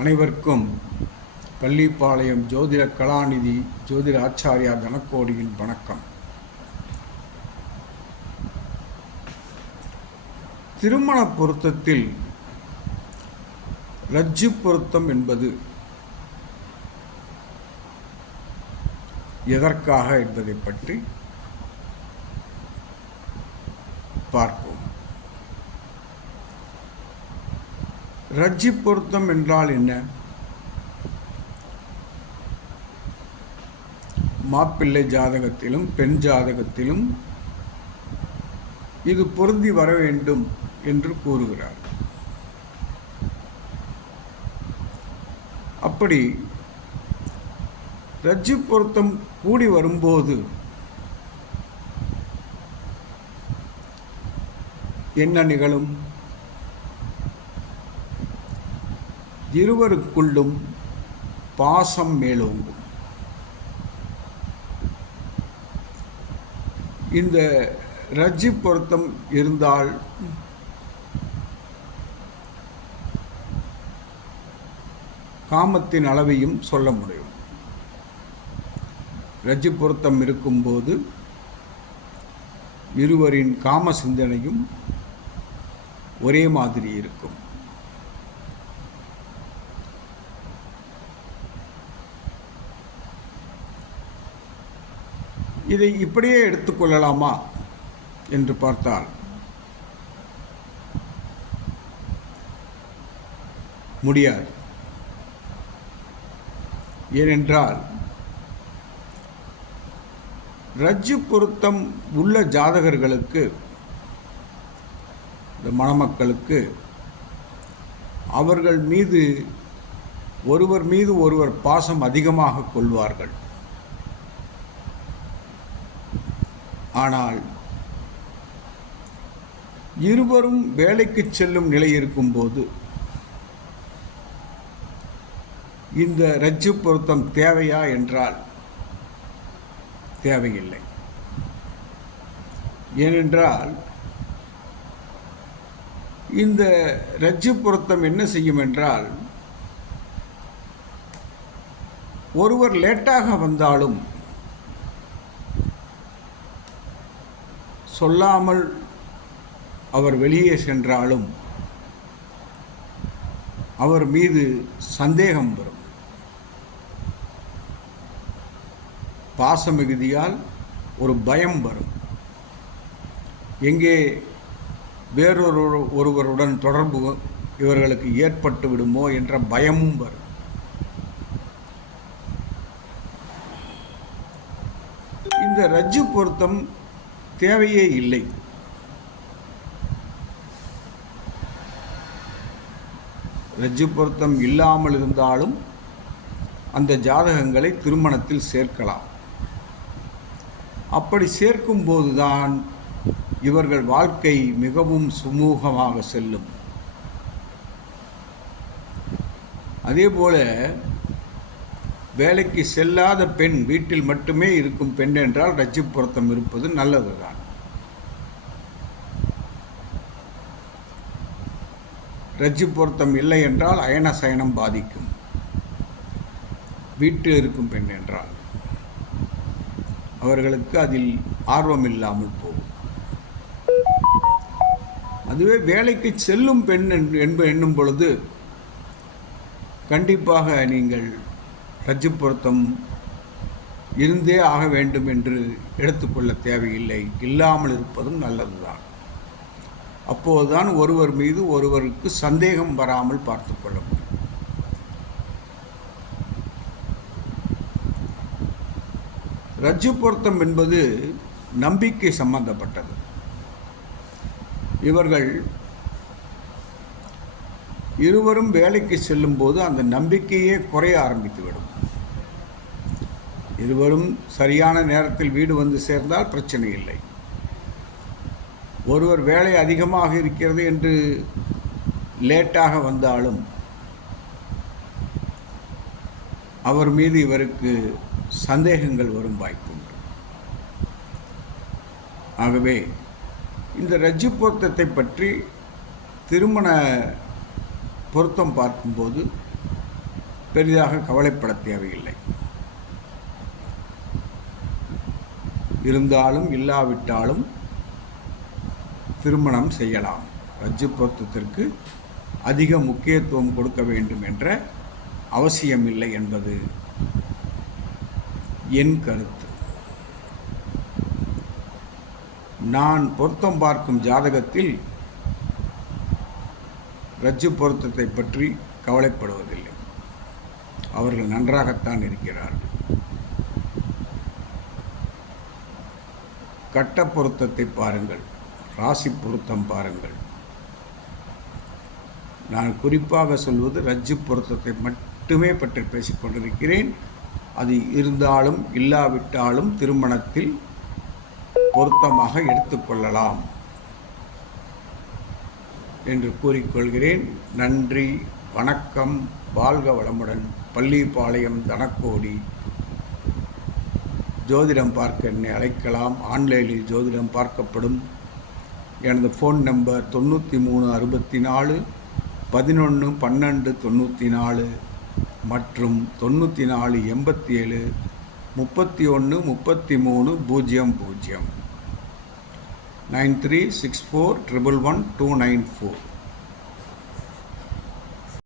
அனைவருக்கும் பள்ளிப்பாளையம் ஜோதிட கலாநிதி ஜோதிட ஆச்சாரியா தனக்கோடியின் வணக்கம். திருமண பொருத்தத்தில் ரஜ்ஜு பொருத்தம் என்பது எதற்காக என்பதை பற்றி பார்ப்போம். ரஜ்ஜி பொருத்தம் என்றால் என்ன? மாப்பிள்ளை ஜாதகத்திலும் பெண் ஜாதகத்திலும் இது பொருந்தி வர வேண்டும் என்று கூறுகிறார். அப்படி ரஜ்ஜு பொருத்தம் கூடி வரும்போது என்ன நிகழும்? இருவருக்குள்ளும் பாசம் மேலோங்கும். இந்த ரஜ்ஜி பொருத்தம் இருந்தால் காமத்தின் அளவையும் சொல்ல முடியும். ரஜ்ஜி பொருத்தம் இருக்கும்போது இருவரின் காம சிந்தனையும் ஒரே மாதிரி இருக்கும். இதை இப்படியே எடுத்துக்கொள்ளலாமா? என்று பார்த்தால் முடியாது. ஏனென்றால் ரஜ்ஜு பொருத்தம் உள்ள ஜாதகர்களுக்கு இந்த மணமக்களுக்கு அவர்கள் மீது ஒருவர் மீது ஒருவர் பாசம் அதிகமாக கொள்வார்கள். ஆனால் இருவரும் வேலைக்கு செல்லும் நிலை இருக்கும்போது இந்த ரஜ்ஜு பொருத்தம் தேவையா என்றால் தேவையில்லை. ஏனென்றால் இந்த ரஜ்ஜு பொருத்தம் என்ன செய்யும் என்றால் ஒருவர் லேட்டாக வந்தாலும் சொல்லாமல் அவர் வெளியே சென்றாலும் அவர் மீது சந்தேகம் வரும். பாசமிகுதியால் ஒரு பயம் வரும். எங்கே வேறொரு ஒருவருடன் தொடர்பு இவர்களுக்கு ஏற்பட்டு விடுமோ என்ற பயமும் வரும். இந்த ரஜ்ஜு பொருத்தம் தேவையே இல்லை. ரஜ்ஜு பொருத்தம் இல்லாமல் இருந்தாலும் அந்த ஜாதகங்களை திருமணத்தில் சேர்க்கலாம். அப்படி சேர்க்கும்போதுதான் இவர்கள் வாழ்க்கை மிகவும் சுமூகமாக செல்லும். அதே போல வேலைக்கு செல்லாத பெண் வீட்டில் மட்டுமே இருக்கும் பெண் என்றால் ரஜ்ஜு பொருத்தம் இருப்பது நல்லதுதான். ரஜ்ஜு பொருத்தம் இல்லை என்றால் அயன சயனம் பாதிக்கும். வீட்டில் இருக்கும் பெண் என்றால் அவர்களுக்கு அதில் ஆர்வம் இல்லாமல் போகும். அதுவே வேலைக்கு செல்லும் பெண் என்ப எண்ணும் பொழுது கண்டிப்பாக நீங்கள் ரஜ்ஜு பொருத்தம் இருந்தே ஆக வேண்டும் என்று எடுத்துக்கொள்ள தேவையில்லை. இல்லாமல் இருப்பதும் நல்லதுதான். அப்போதுதான் ஒருவர் மீது ஒருவருக்கு சந்தேகம் வராமல் பார்த்து கொள்ள முடியும். ரஜ்ஜு பொருத்தம் என்பது நம்பிக்கை சம்பந்தப்பட்டது. இவர்கள் இருவரும் வேலைக்கு செல்லும்போது அந்த நம்பிக்கையே குறைய ஆரம்பித்துவிடும். இருவரும் சரியான நேரத்தில் வீடு வந்து சேர்ந்தால் பிரச்சனை இல்லை. ஒருவர் வேலை அதிகமாக இருக்கிறது என்று லேட்டாக வந்தாலும் அவர் மீது இவருக்கு சந்தேகங்கள் வரும் வாய்ப்புண்டு ஆகவே இந்த ரஜ்ஜு பொருத்தத்தை பற்றி திருமண பொருத்தம் பார்க்கும்போது பெரிதாக கவலைப்பட தேவையில்லை. இருந்தாலும் இல்லாவிட்டாலும் திருமணம் செய்யலாம். ரஜ்ஜு பொருத்தத்திற்கு அதிக முக்கியத்துவம் கொடுக்க வேண்டும் என்ற அவசியமில்லை என்பது என் கருத்து. நான் பொருத்தம் பார்க்கும் ஜாதகத்தில் ரஜ்ஜு பொருத்தத்தை பற்றி கவலைப்படுவதில்லை. அவர்கள் நன்றாகத்தான் இருக்கிறார்கள். கட்ட பொருத்தத்தை பாருங்கள் ராசி பொருத்தம் பாருங்கள். நான் குறிப்பாக சொல்வது ரஜ்ஜு பொருத்தத்தை மட்டுமே பற்றி பேசிக்கொண்டிருக்கிறேன் அது இருந்தாலும் இல்லாவிட்டாலும் திருமணத்தில் பொருத்தமாக எடுத்துக்கொள்ளலாம் என்று கூறிக்கொள்கிறேன். நன்றி வணக்கம் வாழ்க வளமுடன். பள்ளிப்பாளையம் தனக்கோடி. ஜோதிடம் பார்க்க என்னை அழைக்கலாம். ஆன்லைனில் ஜோதிடம் பார்க்கப்படும். எனது ஃபோன் நம்பர் தொண்ணூற்றி மூணு அறுபத்தி நாலு பதினொன்று பன்னெண்டு தொண்ணூற்றி நாலு மற்றும் தொண்ணூற்றி நாலு எண்பத்தி ஏழு முப்பத்தி ஒன்று முப்பத்தி மூணு பூஜ்ஜியம் பூஜ்ஜியம். Nine three six four triple one two nine four